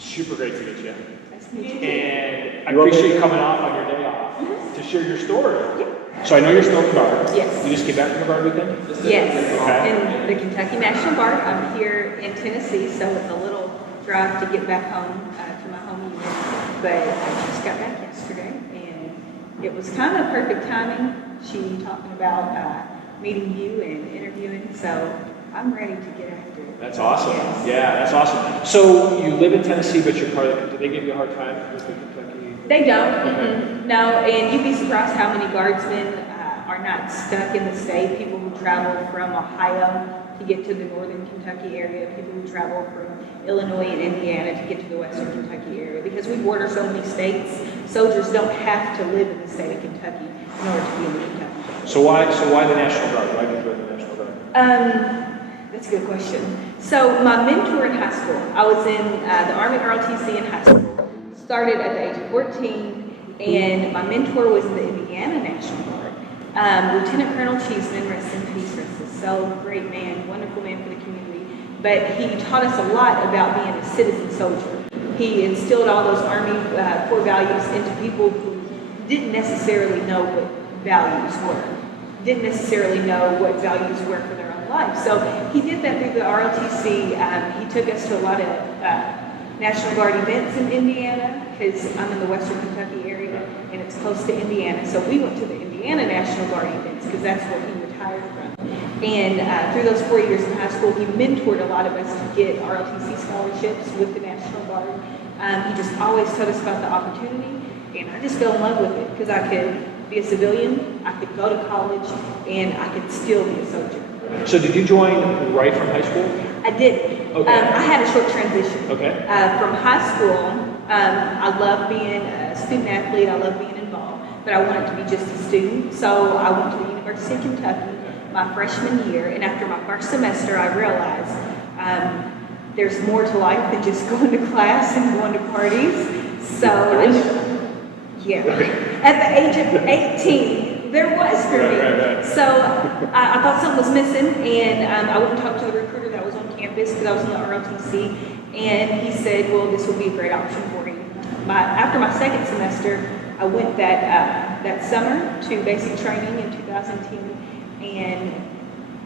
Super great to meet you. Nice to meet you. And I appreciate you coming off on your day off to share your story. So I know you're still in the Guard. Yes. You just came back from the Guard weekend? Yes, Okay. in the Kentucky National Guard. I'm here in Tennessee, so it's a little drive to get back home to my home unit. But I just got back yesterday, and it was kind of perfect timing. She talking about meeting you and interviewing, so I'm ready to get after it. That's awesome. Yes. Yeah, that's awesome. So you live in Tennessee, but you're part of the, do they give you a hard time with the Kentucky? They don't. Okay. No, and you'd be surprised how many guardsmen are not stuck in the state. People who travel from Ohio to get to the northern Kentucky area, people who travel from Illinois and Indiana to get to the western Kentucky area. Because we border so many states, soldiers don't have to live in the state of Kentucky in order to be in the Kentucky. So why the National Guard? Why did you join the National Guard? That's a good question. So my mentor in high school, I was in the Army ROTC in high school. Started at the age of 14, and my mentor was in the Indiana National Guard. Lieutenant Colonel Cheeseman, rest in peace, rest his soul, great man, wonderful man for the community. But he taught us a lot about being a citizen soldier. He instilled all those Army core values into people who didn't necessarily know what values were, didn't necessarily know what values were for their own life. So he did that through the ROTC. He took us to a lot of National Guard events in Indiana, because I'm in the western Kentucky area and it's close to Indiana. So we went to the Indiana National Guard events because that's where he retired from. And through those 4 years in high school, he mentored a lot of us to get ROTC scholarships with the National Guard. He just always told us about the opportunity, and I just fell in love with it because I could be a civilian, I could go to college, and I could still be a soldier. So did you join right from high school? I did. Okay. I had a short transition. Okay. From high school, I love being a student athlete. I love being involved, but I wanted to be just a student. So I went to the University of Kentucky my freshman year, and after my first semester, I realized there's more to life than just going to class and going to parties. So, yeah, at the age of 18, there was for me. Right. So I thought something was missing, and I went and talked to the recruiter that was on campus because I was in the ROTC, and he said, well, this would be a great option for you. After my second semester, I went that summer to basic training in 2010 and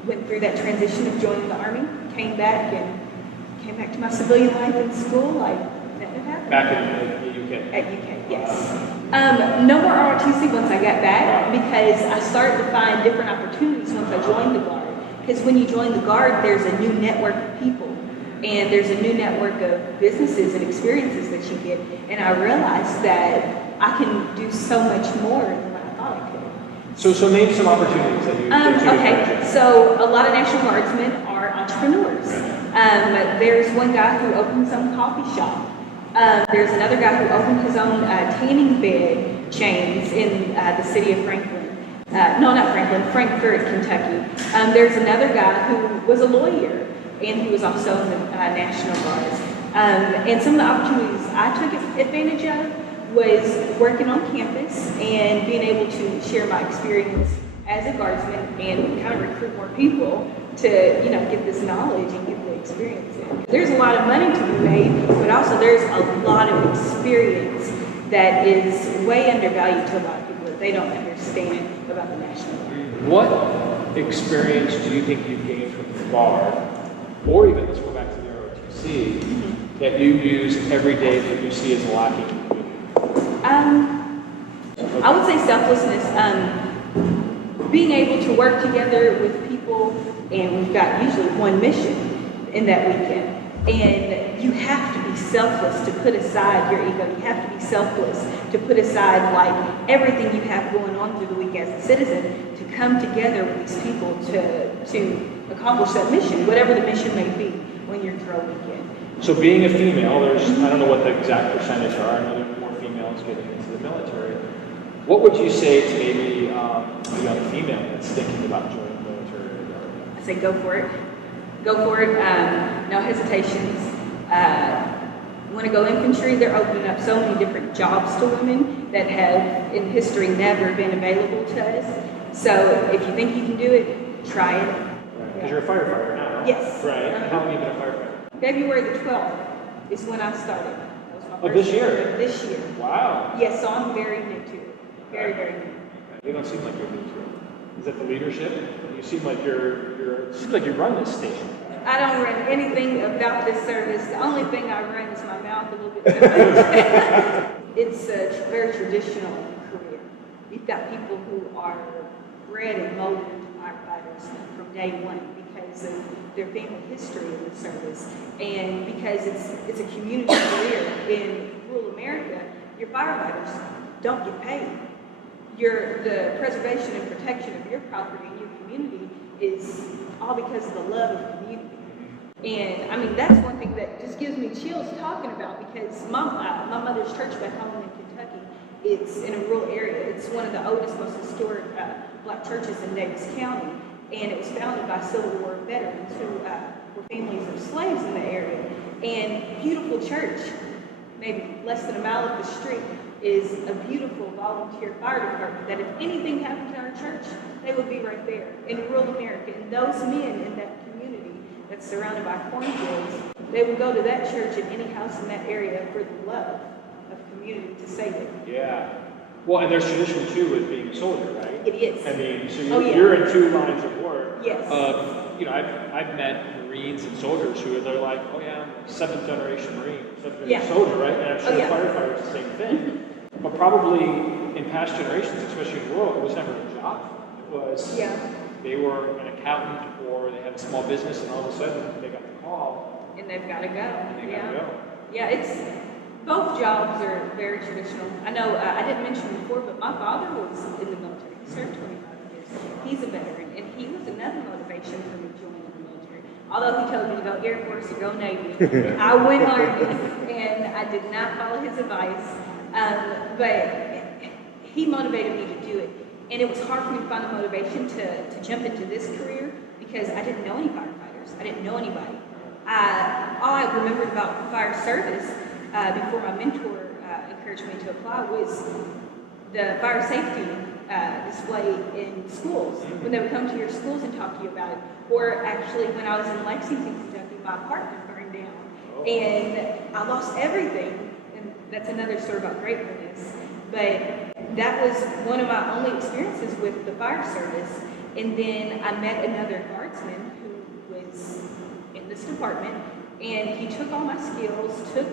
went through that transition of joining the Army, came back to my civilian life in school like nothing happened. Back in the UK? At UK, yes. No more ROTC once I got back because I started to find different opportunities once I joined the Guard. Because when you join the Guard, there's a new network of people and there's a new network of businesses and experiences that you get. And I realized that I can do so much more than I thought I could. So name some opportunities that you Okay, so a lot of National Guardsmen are entrepreneurs. There's one guy who opened his own coffee shop. There's another guy who opened his own tanning bed chains in the city of Franklin. No, not Franklin, Frankfort, Kentucky. There's another guy who was a lawyer, and he was also in the National Guard. And some of the opportunities I took advantage of was working on campus and being able to share my experience as a guardsman and kind of recruit more people to, get this knowledge and get the experience in. There's a lot of money to be made, but also there's a lot of experience that is way undervalued to a lot of people that they don't understand about the National Guard. What experience do you think you've gained from the Guard, or even let's go back to the ROTC, that you use every day that you see as lacking? I would say selflessness. Being able to work together with people, and we've got usually one mission in that weekend. And you have to be selfless to put aside your ego. You have to be selfless to put aside like everything you have going on through the week as a citizen to come together with these people to accomplish that mission, whatever the mission may be when you're drill weekend. So being a female, I don't know what the exact percentage are. I know there are more females getting into the military. What would you say to maybe a young female that's thinking about joining the military? I say go for it. Go for it. No hesitations. Want to go infantry? They're opening up so many different jobs to women that have in history never been available to us. So if you think you can do it, try it. Because you're a firefighter now, right? Yes. Right. How long have you been a firefighter? February the 12th is when I started. Oh, this year? Of this year. Wow. Yes, so I'm very new to it. Very, very new. You don't seem like you're new to it. Is that the leadership? You seem like it seems like you run this station. I don't run anything about this service. The only thing I run is my mouth a little bit too much. It's a very traditional career. You've got people who are bred and molded into firefighters from day one because of their family history in the service, and because it's a community career. In rural America, your firefighters don't get paid. The preservation and protection of your property and your community is all because of the love of community. And I mean, that's one thing that just gives me chills talking about, because my mother's church back home in Kentucky, it's in a rural area. It's one of the oldest, most historic black churches in Davis County. And it was founded by Civil War veterans who were families of slaves in the area. And beautiful church, maybe less than a mile up the street, is a beautiful volunteer fire department that if anything happened to our church, they would be right there in rural America. And those men in that community that's surrounded by cornfields, they would go to that church and any house in that area for the love of community to save it. Yeah. Well, and there's tradition too with being a soldier, right? It is. I mean, so you're in two lines of work. Yes. I've met Marines and soldiers who they're like, oh yeah, I'm a seventh generation Marine, seventh generation Yeah. soldier, right? And I'm sure yeah. firefighters the same thing. But probably in past generations, especially in rural, it was never a job. It was they were an accountant or they had a small business, and all of a sudden they got the call. And they've got to go. And they got to go. Yeah, it's both jobs are very traditional. I know I didn't mention before, but my father was in the military. He served 25 years. He's a veteran, and he was another motivation for me joining the military. Although he told me to go Air Force or go Navy, I went Army, and I did not follow his advice. But he motivated me to do it. And it was hard for me to find the motivation to jump into this career because I didn't know any firefighters. I didn't know anybody. All I remembered about fire service before my mentor encouraged me to apply was the fire safety display in schools, when they would come to your schools and talk to you about it. Or actually, when I was in Lexington, Kentucky, my apartment burned down. And I lost everything. And that's another story about gratefulness. But that was one of my only experiences with the fire service. And then I met another guardsman who was in this department, and he took all my skills, took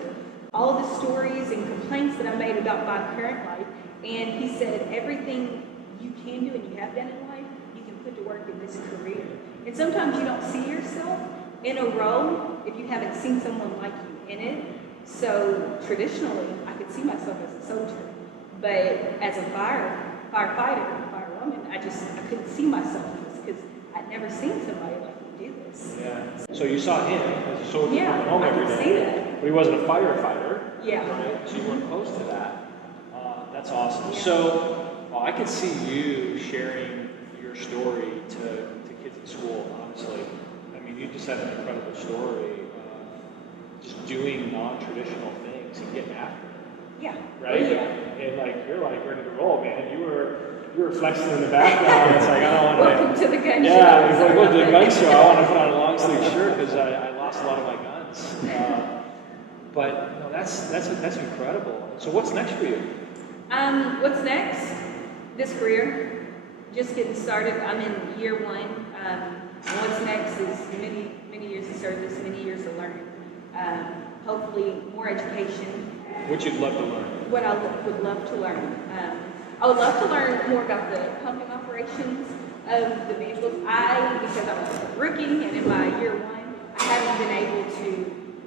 all the stories and complaints that I made about my current life, and he said, everything you can do and you have done in life, you can put to work in this career. And sometimes you don't see yourself in a role if you haven't seen someone like you in it. So traditionally, I could see myself as a soldier. But as a firefighter, firewoman, I couldn't see myself because I'd never seen somebody like me do this. Yeah. So you saw him as a soldier coming home every day. I could see that. But he wasn't a firefighter. Yeah. Right? So you weren't close to that. That's awesome. Yeah. So I could see you sharing your story to kids in school, honestly. I mean, you just had an incredible story of just doing non-traditional things and getting after it. Yeah. Right? Yeah. And like you're like ready to roll, man. You were flexing in the background. It's like I don't want to. Welcome to the gun show. Yeah, it's like welcome to the gun show. I want to put on a long sleeve shirt because I lost a lot of my guns. But no, that's incredible. So what's next for you? What's next? This career, just getting started. I'm in year one. What's next is many years of service, many years of learning. Hopefully more education. What you'd love to learn? What I would love to learn. I would love to learn more about the pumping operations of the vehicles. Because I was a rookie and in my year one, I haven't been able to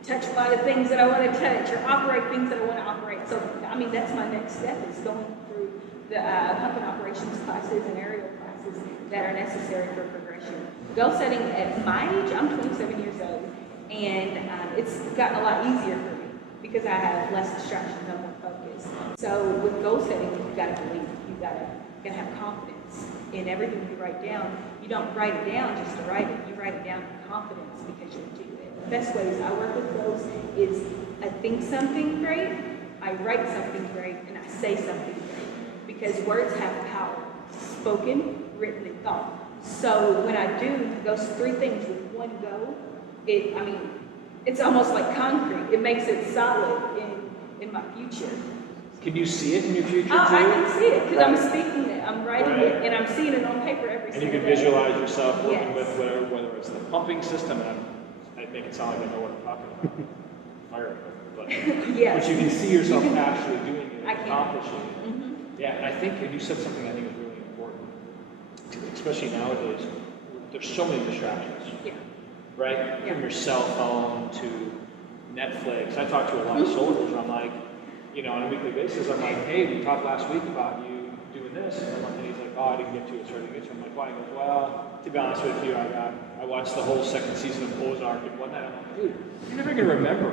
touch a lot of things that I want to touch or operate things that I want to operate. So, I mean, that's my next step is going through the pumping operations classes and aerial classes that are necessary for progression. Goal setting at my age, I'm 27 years old, and it's gotten a lot easier for me because I have less distractions, I'm more focused. So with goal setting, you've got to believe, you've got to have confidence in everything you write down. You don't write it down just to write it, you write it down with confidence because you'll do it. The best ways I work with folks is I think something great, I write something great, and I say something great. Because words have power, spoken, written, and thought. So when I do those three things with one go, it's almost like concrete. It makes it solid, and in my future. Can you see it in your future too? Oh, I can see it because I'm Right. speaking it, I'm writing Right. it, and I'm seeing it on paper every And single you day. can visualize yourself working Yes. with whether it's the pumping system, and I make it sound like I know what I'm talking about. Fire equipment, but Yes. but you can see yourself You can- actually doing it, I and can. accomplishing it. Yeah, and I think you said something I think is really important, especially nowadays. There's so many distractions, Yeah. right? Yeah. From your cell phone to Netflix. I talk to a lot of soldiers. I'm like, on a weekly basis, I'm like, hey, we talked last week about you doing this, and he's like, oh, I didn't get to it, so I didn't get to it. I'm like, why? He goes, well, to be honest with you, I watched the whole second season of Ozark and whatnot. I'm like, dude, you're never gonna remember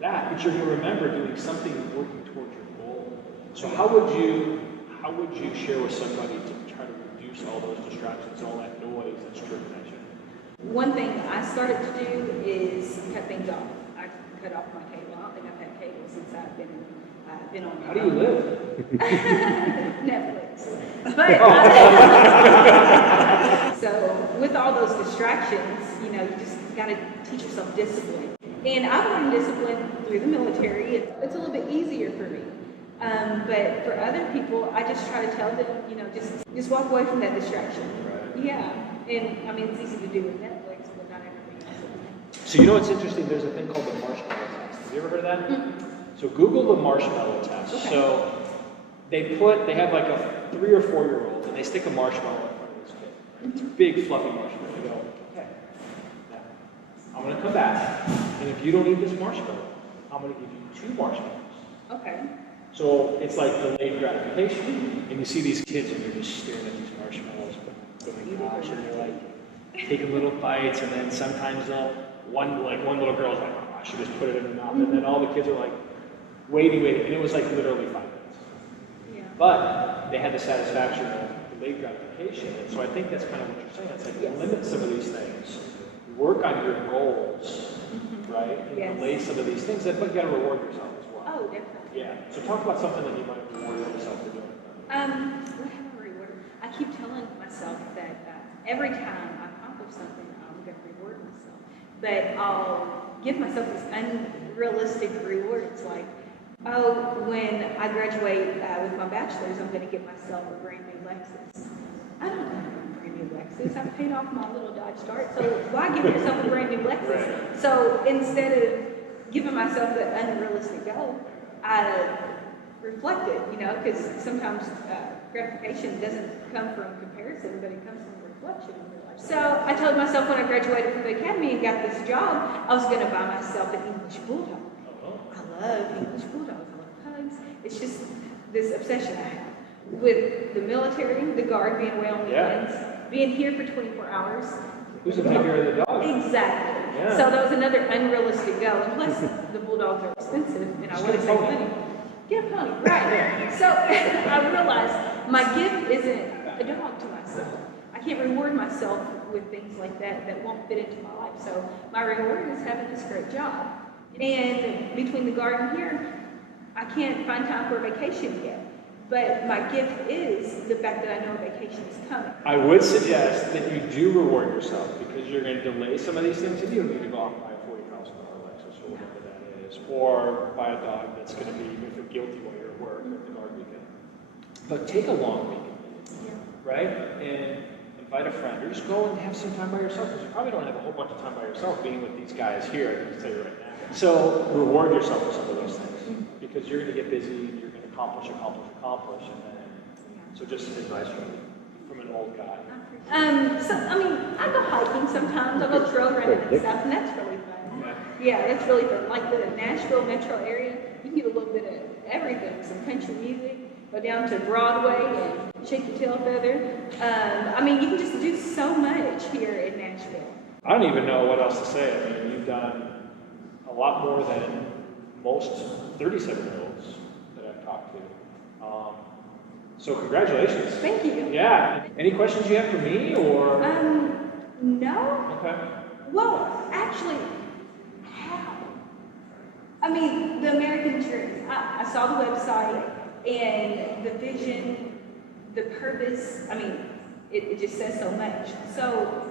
that, but you're gonna remember doing something working towards your goal. So how would you share with somebody to try to reduce all those distractions, all that noise that's driven at you? One thing I started to do is cut things off. I cut off my cable. I don't think I've had cable since I've been on. How do you live? Netflix. But so with all those distractions, you just got to teach yourself discipline. And I've learned discipline through the military. It's a little bit easier for me. But for other people, I just try to tell them, just walk away from that distraction. Right. Yeah. And I mean, it's easy to do with Netflix, but not everything else. So what's interesting? There's a thing called the marshmallow test. Have you ever heard of that? Mm-hmm. So Google the marshmallow test. Okay. So they have like a 3 or 4 year old, and they stick a marshmallow in front of this kid. Right? It's a big fluffy marshmallow. They go, okay, now I'm going to come back, and if you don't eat this marshmallow, I'm going to give you 2 marshmallows. Okay. So it's like delayed gratification, and you see these kids, and you're just staring at these marshmallows, going, gosh, and they're like taking little bites, and then sometimes one little girl's like, oh, I should just put it in her mouth, and then all the kids are like, waiting, and it was like literally 5 minutes. Yeah. But they had the satisfaction of delayed gratification, and so I think that's kind of what you're saying. It's like Yes. limit some of these things, work on your goals, right, and Yes. delay some of these things, but you got to reward yourself as well. Oh, definitely. Yeah. So talk about something that you might reward yourself for doing. What have I rewarded? I keep telling myself that every time I accomplish something, I'm going to reward myself. But I'll give myself this unrealistic reward. It's like, oh, when I graduate with my bachelor's, I'm going to get myself a brand new Lexus. I don't have a brand new Lexus. I paid off my little Dodge Dart, so why give yourself a brand new Lexus? Right. So instead of giving myself the unrealistic goal, I reflect it, because sometimes gratification doesn't come from comparison, but it comes from reflection in your life. So I told myself when I graduated from the academy and got this job, I was going to buy myself an English Bulldog. I love English Bulldogs. I love pugs. It's just this obsession I have with the military, the guard being away on weekends, being here for 24 hours. Who's going to take care of the dog? Exactly. Yeah. So that was another unrealistic goal. And plus, the Bulldogs are expensive, and I want to save money. Get a pony, right. So I realized my gift isn't a dog to myself. I can't reward myself with things like that won't fit into my life. So my reward is having this great job. And between the garden here, I can't find time for a vacation yet. But my gift is the fact that I know a vacation is coming. I would suggest that you do reward yourself because you're going to delay some of these things, and you don't need to go out and buy a $40,000 Lexus or whatever that is, or buy a dog that's going to be even feel guilty while you're at work at the guard weekend. But take a long weekend, right? And invite a friend, or just go and have some time by yourself, because you probably don't have a whole bunch of time by yourself being with these guys here, I can tell you right now. So reward yourself with some of those things, because you're going to get busy, you're going to accomplish, and then, so just some advice from an old guy. I go hiking sometimes, I go trail running and stuff, and that's really fun. Yeah, that's really fun. Like the Nashville metro area, you can get a little bit of everything, some country music, go down to Broadway and shake your tail feather. You can just do so much here in Nashville. I don't even know what else to say. I mean, you've done a lot more than most 37-year-olds that I've talked to. So congratulations. Thank you. Yeah. Any questions you have for me, or? No. Okay. Well, actually, how? The American Dream. I saw the website and the vision, the purpose. It just says so much. So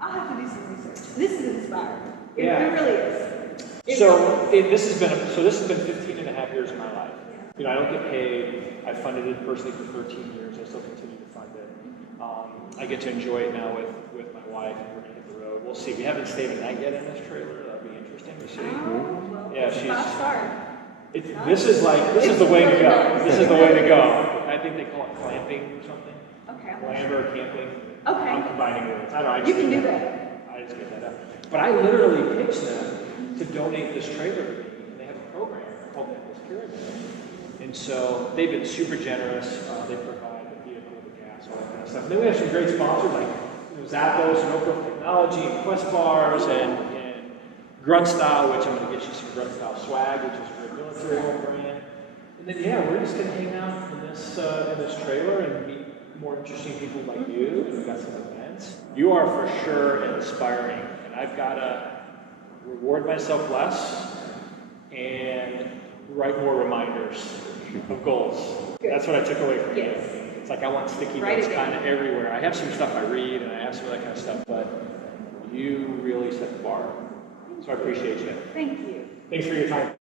I'll have to do some research. This is inspiring. It really is. This has been 15 and a half years of my life. You know, I don't get paid. I funded it personally for 13 years. I still continue to fund it. I get to enjoy it now with my wife, and we're gonna hit the road. We'll see. We haven't stayed a night yet in this trailer. That'll be interesting to see. Oh, well, Yeah, she's 5-star. This is the way to go. This is the way to go. I think they call it clamping or something. Okay. Clamp or camping. Okay. I'm combining words. I don't know. You can do that. I just made that up. But I literally pitched them to donate this trailer to me, and they have a program called the Endless Pyramid. And so they've been super generous. They provide the vehicle, the gas, all that kind of stuff. And then we have some great sponsors like Zappos, Norfolk Technology, and Quest Bars, and Grunt Style, which I'm going to get you some Grunt Style swag, which is a great military brand. And then we're just going to hang out in this trailer and meet more interesting people like you. And we've got some events. You are for sure inspiring, and I've got to reward myself less and write more reminders of goals. That's what I took away from you. It's like I want sticky notes kind of everywhere. I have some stuff I read and I have some of that kind of stuff, but you really set the bar. So I appreciate you. Thank you. Thanks for your time.